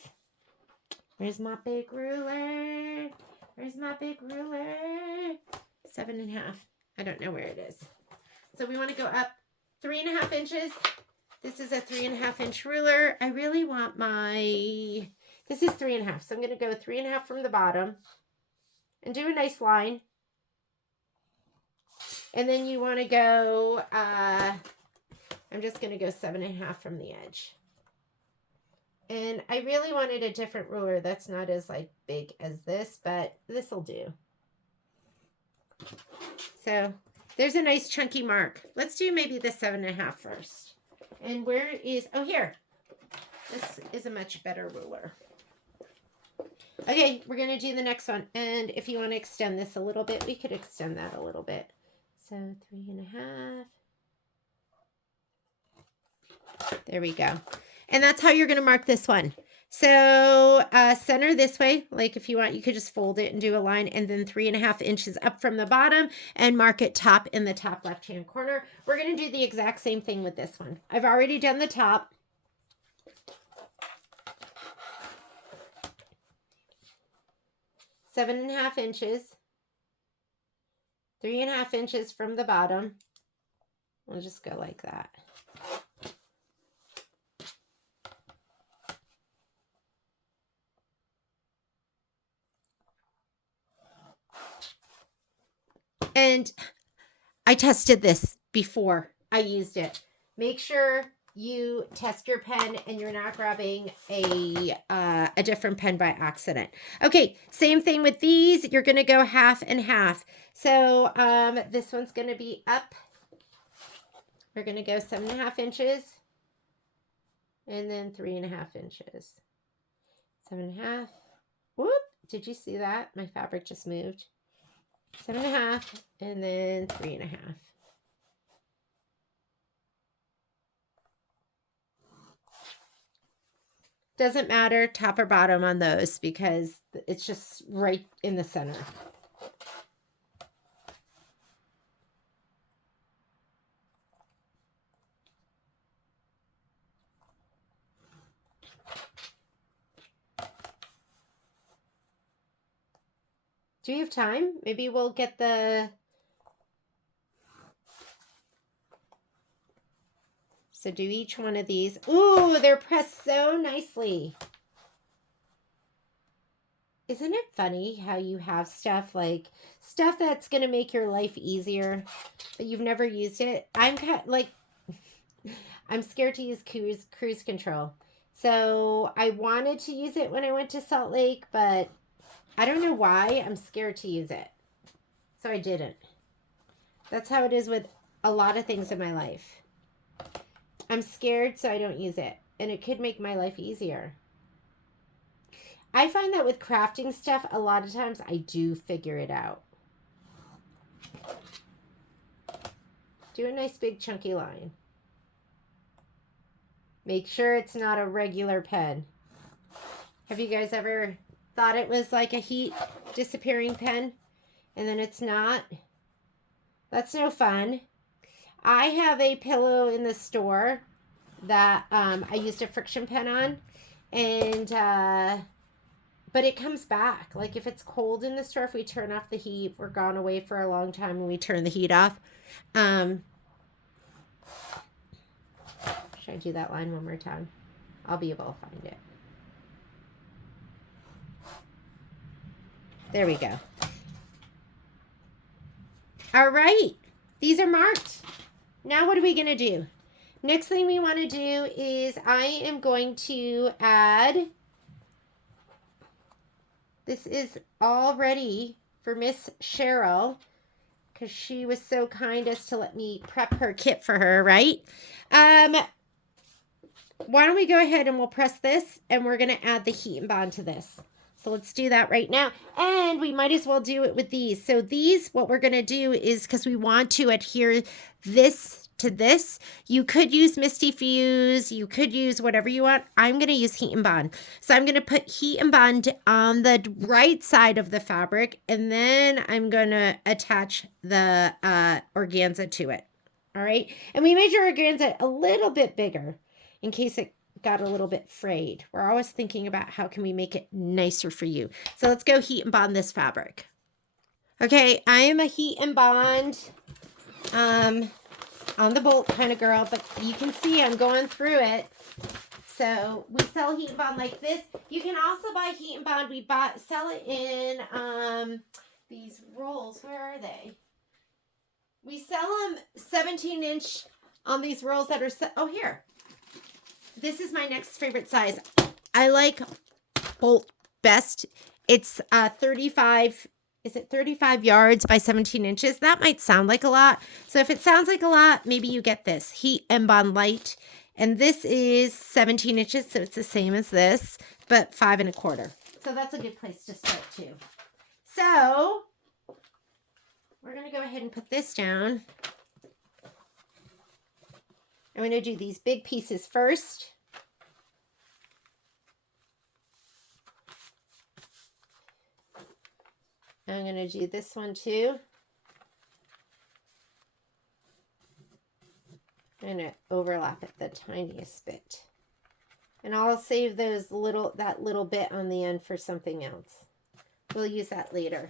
Where's my big ruler? Where's my big ruler? 7.5. I don't know where it is. So we want to go up 3.5 inches. This is a 3.5 inch ruler. I really want this is 3.5. So I'm going to go 3.5 from the bottom and do a nice line. And then you want to go, I'm just going to go 7.5 from the edge. And I really wanted a different ruler that's not as like big as this, but this will do. So there's a nice chunky mark. Let's do maybe the 7.5 first. And where is, oh, here. This is a much better ruler. Okay, we're going to do the next one. And if you want to extend this a little bit, we could extend that a little bit. So 3.5. There we go. And that's how you're going to mark this one. So center this way. Like if you want, you could just fold it and do a line, and then 3.5 inches up from the bottom and mark it top in the top left-hand corner. We're going to do the exact same thing with this one. I've already done the top. Seven and a half inches. 3.5 inches from the bottom. We'll just go like that. And I tested this before I used it. Make sure you test your pen and you're not grabbing a different pen by accident. Okay, same thing with these. You're going to go half and half. So this one's going to be up. We're going to go 7.5 inches. And then 3.5 inches. 7.5. Whoop. Did you see that? My fabric just moved. 7.5 and then 3.5. Doesn't matter top or bottom on those because it's just right in the center. Do you have time? Maybe we'll get the... So do each one of these. Ooh, they're pressed so nicely. Isn't it funny how you have stuff that's going to make your life easier, but you've never used it? I'm kind of like, I'm scared to use cruise control. So I wanted to use it when I went to Salt Lake, but I don't know why. I'm scared to use it. So I didn't. That's how it is with a lot of things in my life. I'm scared, so I don't use it. And it could make my life easier. I find that with crafting stuff, a lot of times I do figure it out. Do a nice big chunky line. Make sure it's not a regular pen. Have you guys ever thought it was like a heat disappearing pen and then it's not? That's no fun. I have a pillow in the store that I used a friction pen on, and but it comes back. Like if it's cold in the store, if we turn off the heat, we're gone away for a long time and we turn the heat off. Should I do that line one more time? I'll be able to find it. There we go. All right. These are marked. Now what are we going to do? Next thing we want to do is I am going to add, this is all ready for Miss Cheryl because she was so kind as to let me prep her kit for her, right? Why don't we go ahead and we'll press this and we're going to add the Heatnbond to this. So let's do that right now. And we might as well do it with these. So these, what we're going to do is, because we want to adhere this to this, you could use Misty Fuse, you could use whatever you want. I'm going to use Heatnbond. So I'm going to put Heatnbond on the right side of the fabric, and then I'm going to attach the organza to it. All right. And we made your organza a little bit bigger in case it got a little bit frayed. We're always thinking about how can we make it nicer for you. So let's go Heatnbond this fabric. Okay, I am a Heatnbond on the bolt kind of girl, but you can see I'm going through it. So we sell Heatnbond like this. You can also buy Heatnbond. We sell it in these rolls. Where are they? We sell them 17-inch on these rolls that are oh, here. This is my next favorite size. I like bolt best. It's 35, is it 35 yards by 17 inches? That might sound like a lot. So if it sounds like a lot, maybe you get this Heatnbond Lite. And this is 17 inches, so it's the same as this, but 5 1/4. So that's a good place to start too. So we're going to go ahead and put this down. I'm going to do these big pieces first. I'm going to do this one too. I'm going to overlap it the tiniest bit. And I'll save those that little bit on the end for something else. We'll use that later.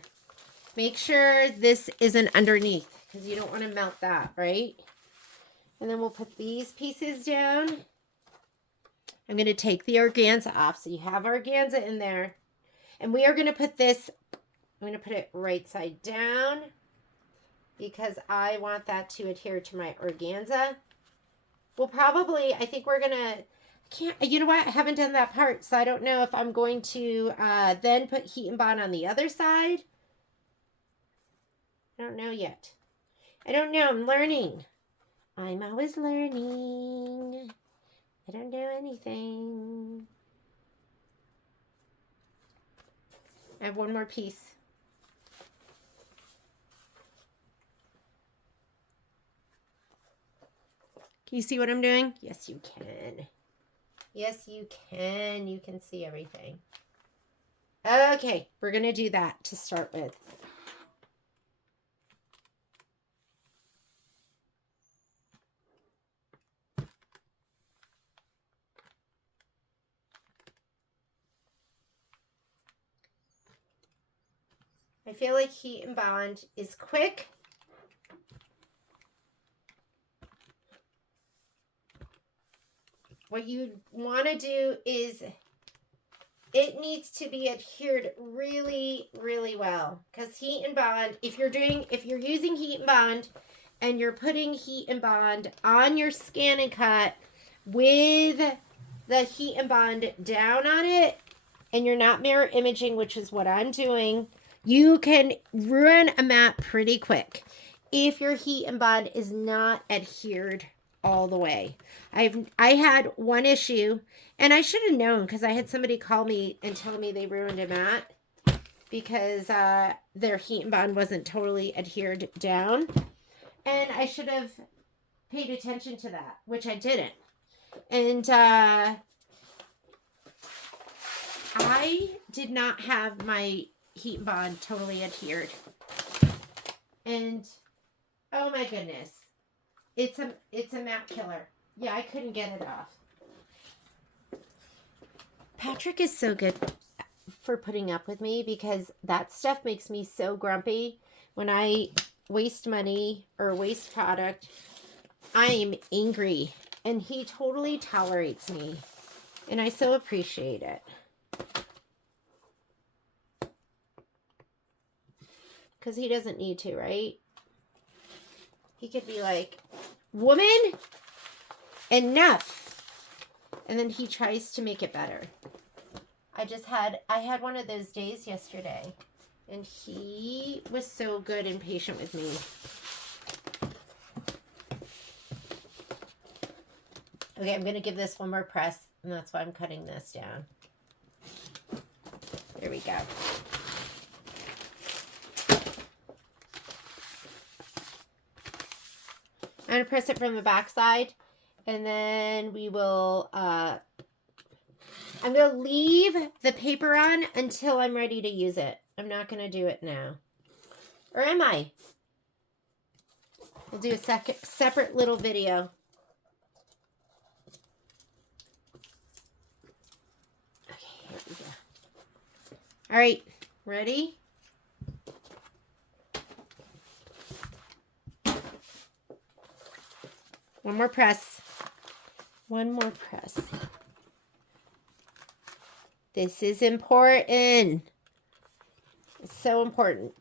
Make sure this isn't underneath because you don't want to melt that, right? And then we'll put these pieces down. I'm going to take the organza off. So you have organza in there. And we are going to put this, I'm going to put it right side down because I want that to adhere to my organza. We'll probably, I think we're going to, you know what? I haven't done that part. So I don't know if I'm going to then put Heatnbond on the other side. I don't know yet. I don't know. I'm learning. I'm always learning. I don't know anything. I have one more piece. Can you see what I'm doing? Yes, you can. Yes, you can. You can see everything. Okay, we're going to do that to start with. I feel like Heatnbond is quick. What you want to do is it needs to be adhered really, really well. Because Heatnbond, if you're using Heatnbond and you're putting Heatnbond on your scan and cut with the Heatnbond down on it, and you're not mirror imaging, which is what I'm doing, you can ruin a mat pretty quick if your Heatnbond is not adhered all the way. I had one issue, and I should have known because I had somebody call me and tell me they ruined a mat because their Heatnbond wasn't totally adhered down. And I should have paid attention to that, which I didn't. And I did not have my Heatnbond totally adhered. And oh my goodness. It's a mat killer. Yeah, I couldn't get it off. Patrick is so good for putting up with me because that stuff makes me so grumpy. When I waste money or waste product, I am angry. And he totally tolerates me. And I so appreciate it. Because he doesn't need to, right? He could be like, woman, enough. And then he tries to make it better. I had one of those days yesterday. And he was so good and patient with me. Okay, I'm going to give this one more press. And that's why I'm cutting this down. There we go. I'm going to press it from the back side, and then we will, I'm going to leave the paper on until I'm ready to use it. I'm not going to do it now. Or am I? We'll do a separate little video. Okay, here we go. All right, ready? One more press. One more press. This is important. It's so important.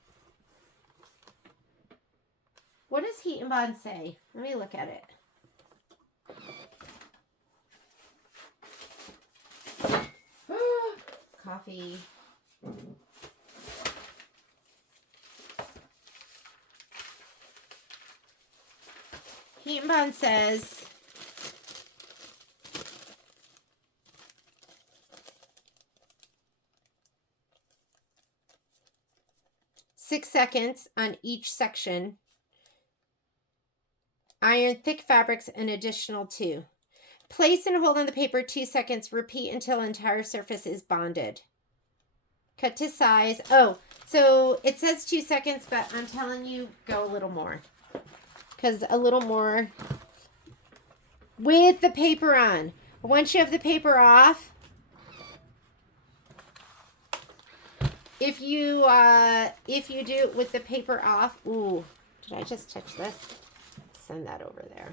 What does Heatnbond say? Let me look at it. Coffee. Heatnbond says, "6 seconds on each section. Iron thick fabrics an additional 2. Place and hold on the paper 2 seconds. Repeat until entire surface is bonded. Cut to size." Oh, so it says 2 seconds, but I'm telling you, go a little more. Because a little more with the paper on. Once you have the paper off, if you do it with the paper off, ooh, did I just touch this? Send that over there.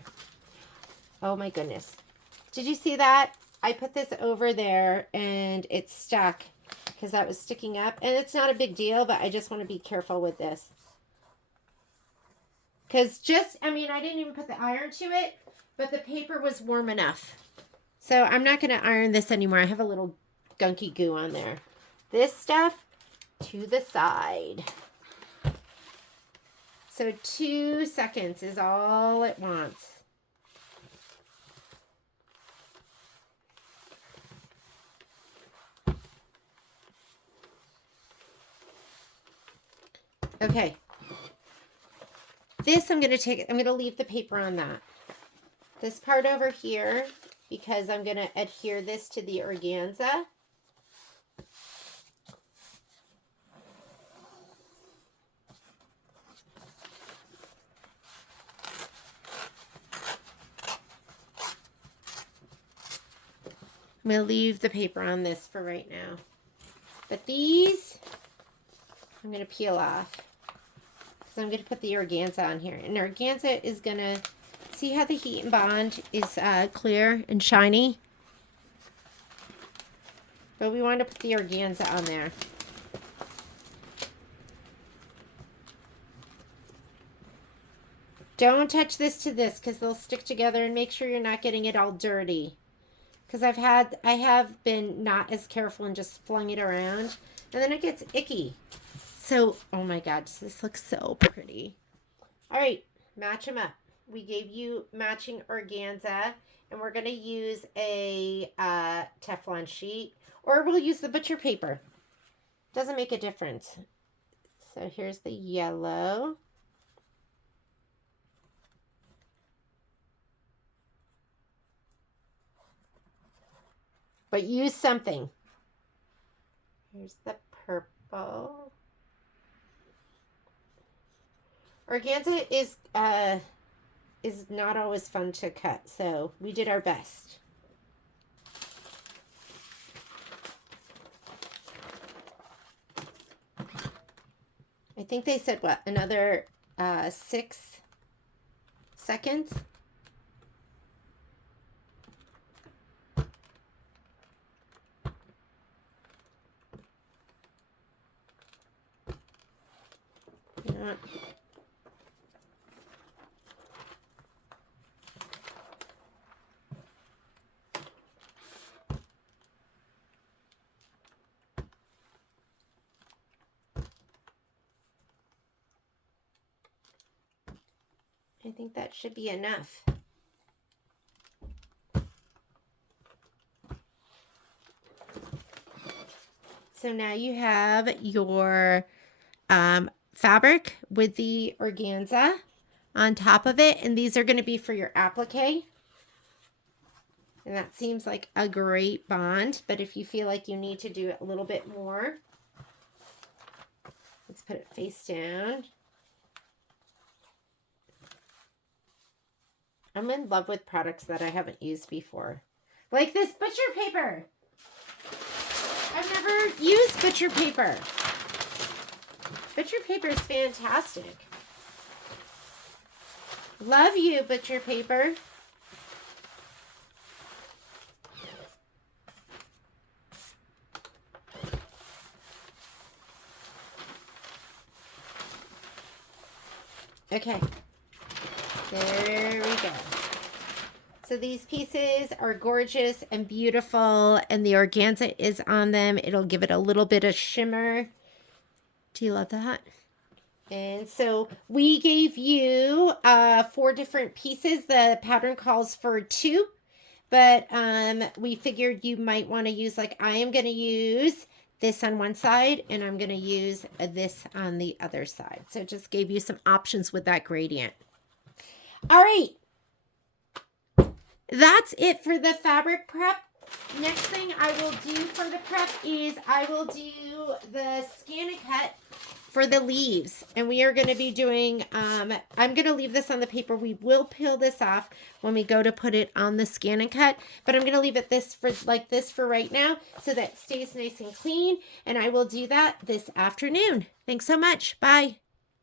Oh my goodness. Did you see that? I put this over there and it's stuck because that was sticking up. And it's not a big deal, but I just want to be careful with this. Because I didn't even put the iron to it, but the paper was warm enough. So I'm not going to iron this anymore. I have a little gunky goo on there. This stuff to the side. So 2 seconds is all it wants. Okay. This I'm going to leave the paper on that. This part over here, because I'm going to adhere this to the organza. I'm going to leave the paper on this for right now. But these, I'm going to peel off. So I'm going to put the organza on here. And organza is going to, see how the Heatnbond is clear and shiny? But we want to put the organza on there. Don't touch this to this because they'll stick together, and make sure you're not getting it all dirty. Because I have been not as careful and just flung it around, and then it gets icky. So, oh my God, does this look so pretty? All right, match them up. We gave you matching organza, and we're going to use a Teflon sheet, or we'll use the butcher paper. Doesn't make a difference. So here's the yellow. But use something. Here's the purple. Organza is not always fun to cut, so we did our best. I think they said, what, another 6 seconds? Yeah. I think that should be enough. So now you have your fabric with the organza on top of it, and these are going to be for your applique. And that seems like a great bond, but if you feel like you need to do it a little bit more, let's put it face down. I'm in love with products that I haven't used before. Like this butcher paper. I've never used butcher paper. Butcher paper is fantastic. Love you, butcher paper. Okay. There we go. So these pieces are gorgeous and beautiful, and the organza is on them. It'll give it a little bit of shimmer. Do you love that? And so we gave you 4 different pieces. The pattern calls for 2, but we figured you might want to use, like I am going to use this on one side, and I'm going to use this on the other side. So it just gave you some options with that gradient. All right. That's it for the fabric prep. Next thing I will do for the prep is I will do the scan and cut for the leaves. And we are going to be doing, I'm going to leave this on the paper. We will peel this off when we go to put it on the scan and cut. But I'm going to leave it like this for right now so that it stays nice and clean. And I will do that this afternoon. Thanks so much. Bye.